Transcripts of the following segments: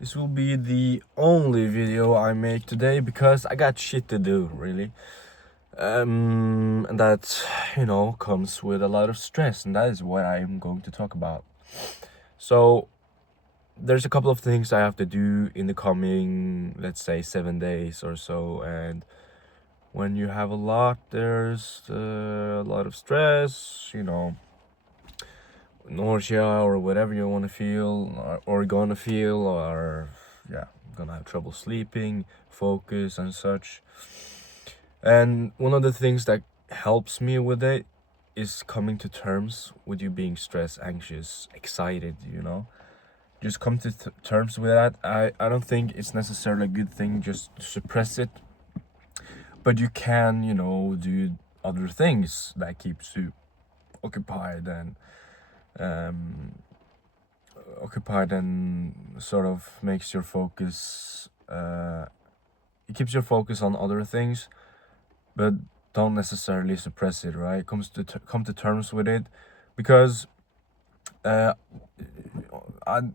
This will be the only video I make today because I got shit to do, really. And that, comes with a lot of stress, and that is what I am going to talk about. So, there's a couple of things I have to do in the coming, let's say, 7 days or so, and when you have a lot, there's a lot of stress, nausea or whatever you want to feel or gonna feel, or yeah, gonna have trouble sleeping, focus and such. And one of the things that helps me with it is coming to terms with you being stressed, anxious, excited, just come to terms with that. I don't think it's necessarily a good thing just to suppress it, but you can, do other things that keeps you occupied and um, sort of makes your focus it keeps your focus on other things, but don't necessarily suppress it, right? Come to terms with it, because uh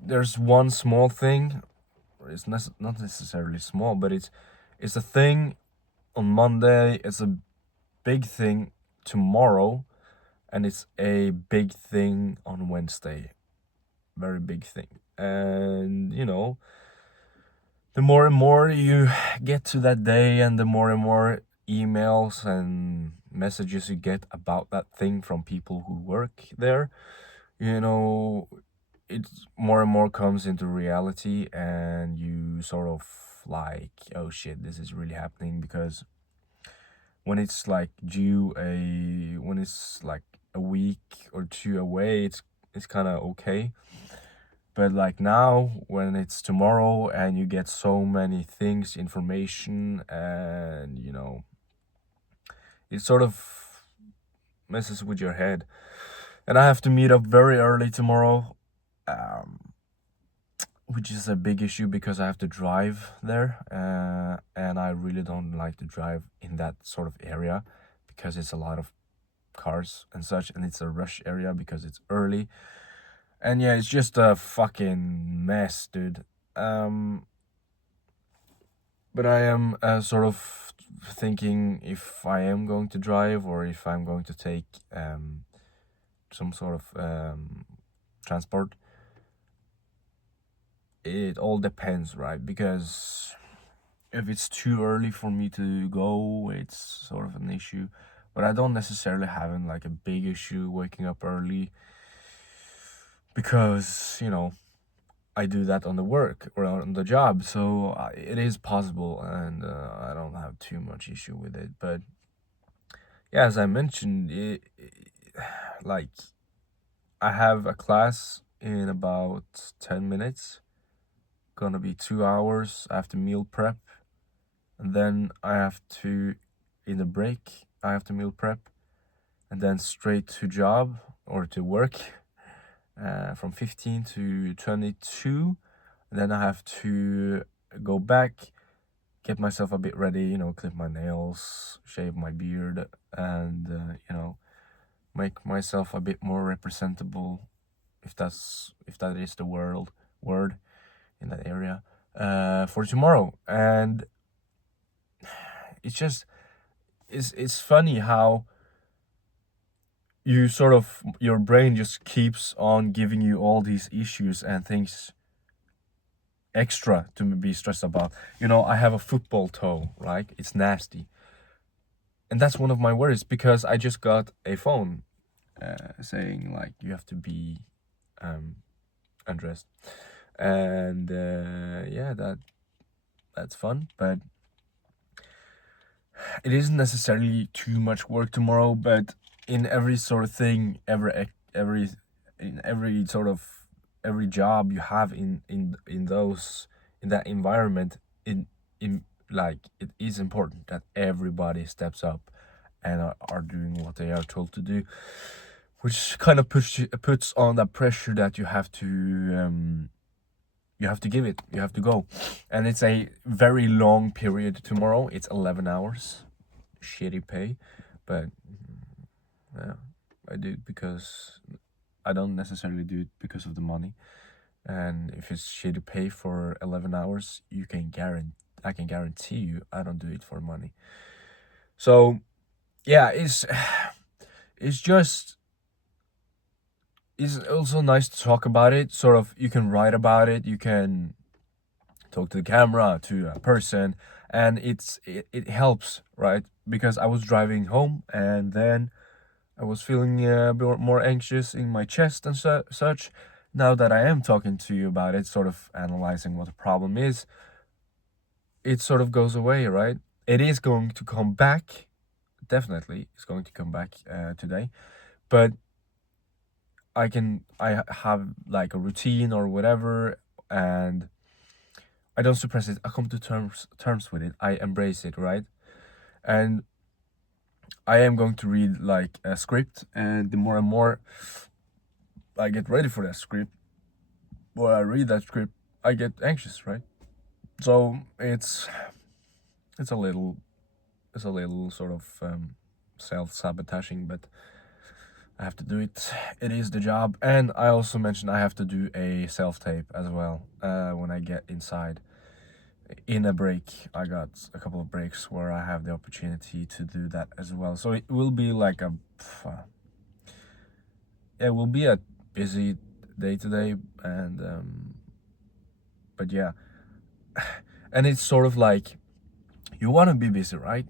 there's one small thing. It's not necessarily small, but it's a thing on Monday, it's a big thing tomorrow, and it's a big thing on Wednesday. Very big thing. And the more and more you get to that day, and the more and more emails and messages you get about that thing from people who work there, it's more and more comes into reality, and you sort of like, oh shit, this is really happening. Because when it's like when it's like a week or two away, it's kind of okay. But like now, when it's tomorrow and you get so many things, information, and it sort of messes with your head. And I have to meet up very early tomorrow, um, which is a big issue because I have to drive there, and I really don't like to drive in that sort of area because it's a lot of cars and such, and it's a rush area because it's early. And yeah, it's just a fucking mess, dude. But I am sort of thinking if I am going to drive or if I'm going to take some sort of transport. It all depends, right? Because if it's too early for me to go, it's sort of an issue. But I don't necessarily have like a big issue waking up early, because I do that on the work or on the job, so it is possible, and I don't have too much issue with it. But yeah, as I mentioned, like I have a class in about 10 minutes. Gonna be 2 hours. I have to meal prep, and then I have to, in the break, I have to meal prep, and then straight to job or to work, from 15 to 22. And then I have to go back, get myself a bit ready, clip my nails, shave my beard, and make myself a bit more representable, if that is the word in that area, for tomorrow. And it's just it's funny how your brain just keeps on giving you all these issues and things extra to be stressed about. I have a football toe, right? It's nasty. And that's one of my worries, because I just got a phone saying like you have to be undressed. And yeah, that's fun, but it isn't necessarily too much work tomorrow. But in every sort of thing, in every sort of every job you have in that environment, in like, it is important that everybody steps up and are doing what they are told to do, which kind of puts on that pressure that you have to give it, you have to go. And it's a very long period tomorrow. It's 11 hours, shitty pay, but yeah, I do it because I don't necessarily do it because of the money. and if it's shitty pay for 11 hours, I can guarantee you I don't do it for money. So yeah, it's just it's also nice to talk about it. Sort of, you can write about it, you can talk to the camera, to a person, and it helps, right? Because I was driving home, and then I was feeling a bit more anxious in my chest and such. Now that I am talking to you about it, sort of analyzing what the problem is, it sort of goes away, right? It is going to come back. Definitely, it's going to come back today, but I have like a routine or whatever, and I don't suppress it. I come to terms with it. I embrace it, right? And I am going to read like a script, and the more and more I get ready for that script, or I read that script, I get anxious, right? So it's a little it's a little sort of self-sabotaging, but I have to do it. It is the job. And I also mentioned I have to do a self-tape as well when I get inside. In a break, I got a couple of breaks where I have the opportunity to do that as well. So it will be like it will be a busy day today, and but yeah, and it's sort of like, you want to be busy, right?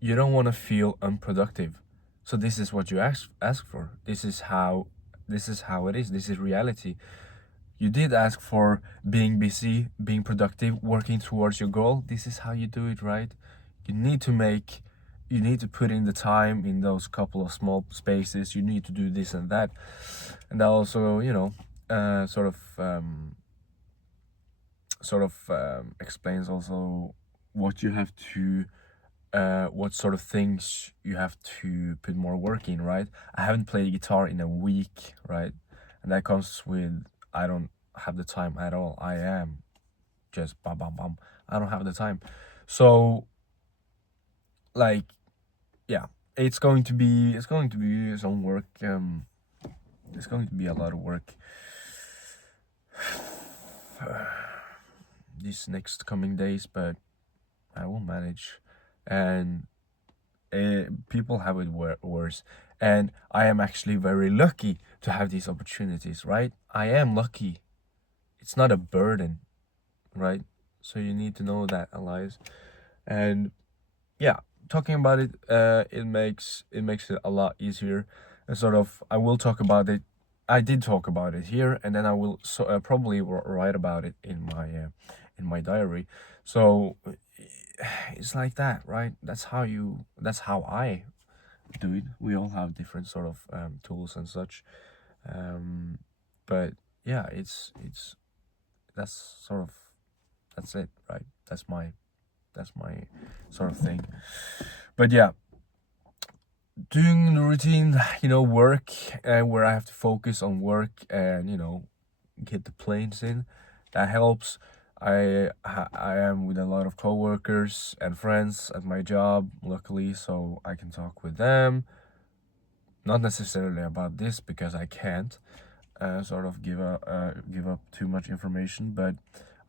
You don't want to feel unproductive. So this is what you ask for. This is how it is. This is reality. You did ask for being busy, being productive, working towards your goal. This is how you do it, right? You need to make you need to put in the time in those couple of small spaces. You need to do this and that. And that also, explains also what you have to what sort of things you have to put more work in, right? I haven't played guitar in a week, right? And that comes with, I don't have the time at all. I am just bam bam bam. I don't have the time. So like, yeah, it's going to be some work. It's going to be a lot of work these next coming days, but I will manage. And people have it worse, and I am actually very lucky to have these opportunities, right? I am lucky. It's not a burden, right? So you need to know that, Elias. And yeah, talking about it, it makes it a lot easier. And sort of, I will talk about it. I did talk about it here, and then I will probably write about it in my diary. So it's like that, right? That's how I do it. We all have different sort of tools and such, um, but yeah, it's that's sort of that's it, right? That's my sort of thing. But yeah, doing the routine, work, where I have to focus on work and get the planes in, that helps. I am with a lot of coworkers and friends at my job, luckily, so I can talk with them. Not necessarily about this, because I can't sort of give up too much information, but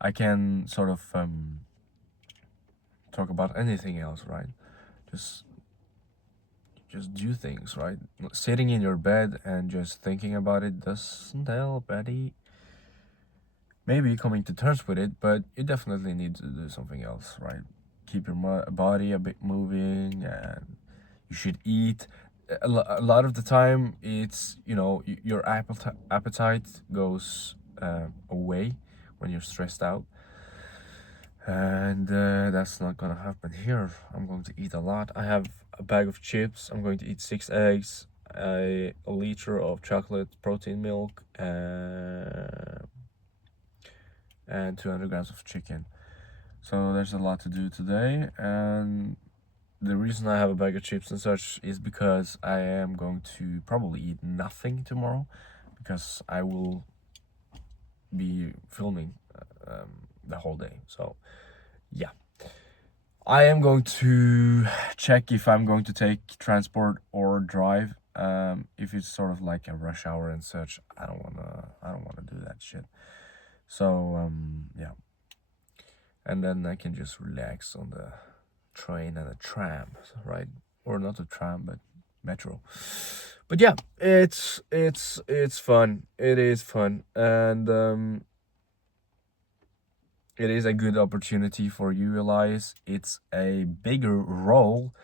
I can sort of talk about anything else, right? Just just do things, right? Sitting in your bed and just thinking about it doesn't help, Eddie. Maybe coming to terms with it, but you definitely need to do something else, right? Keep your body a bit moving, and you should eat. A lot of the time, it's, your appetite goes away when you're stressed out. And that's not gonna happen here. I'm going to eat a lot. I have a bag of chips. I'm going to eat 6 eggs, a liter of chocolate protein milk, and 200 grams of chicken. So there's a lot to do today, and the reason I have a bag of chips and such is because I am going to probably eat nothing tomorrow, because I will be filming the whole day. So yeah, I am going to check if I'm going to take transport or drive. If it's sort of like a rush hour and such, I don't wanna do that shit. So yeah, and then I can just relax on the train and a tram, right? Or not a tram, but metro. But yeah, it's fun. It is fun, and it is a good opportunity for you, Elias. It's a bigger role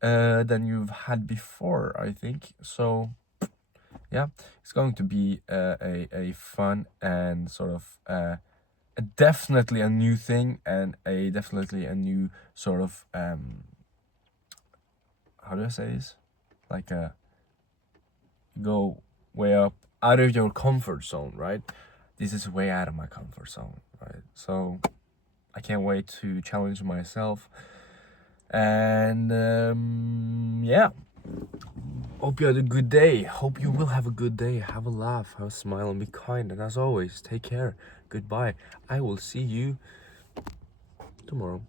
than you've had before, I think. So yeah, it's going to be a fun and sort of definitely a new thing, and a definitely a new sort of how do I say this? Like go way up out of your comfort zone, right? This is way out of my comfort zone, right? So I can't wait to challenge myself. And yeah, hope you had a good day. Hope you will have a good day. Have a laugh, have a smile, and be kind. And as always, take care. Goodbye. I will see you tomorrow.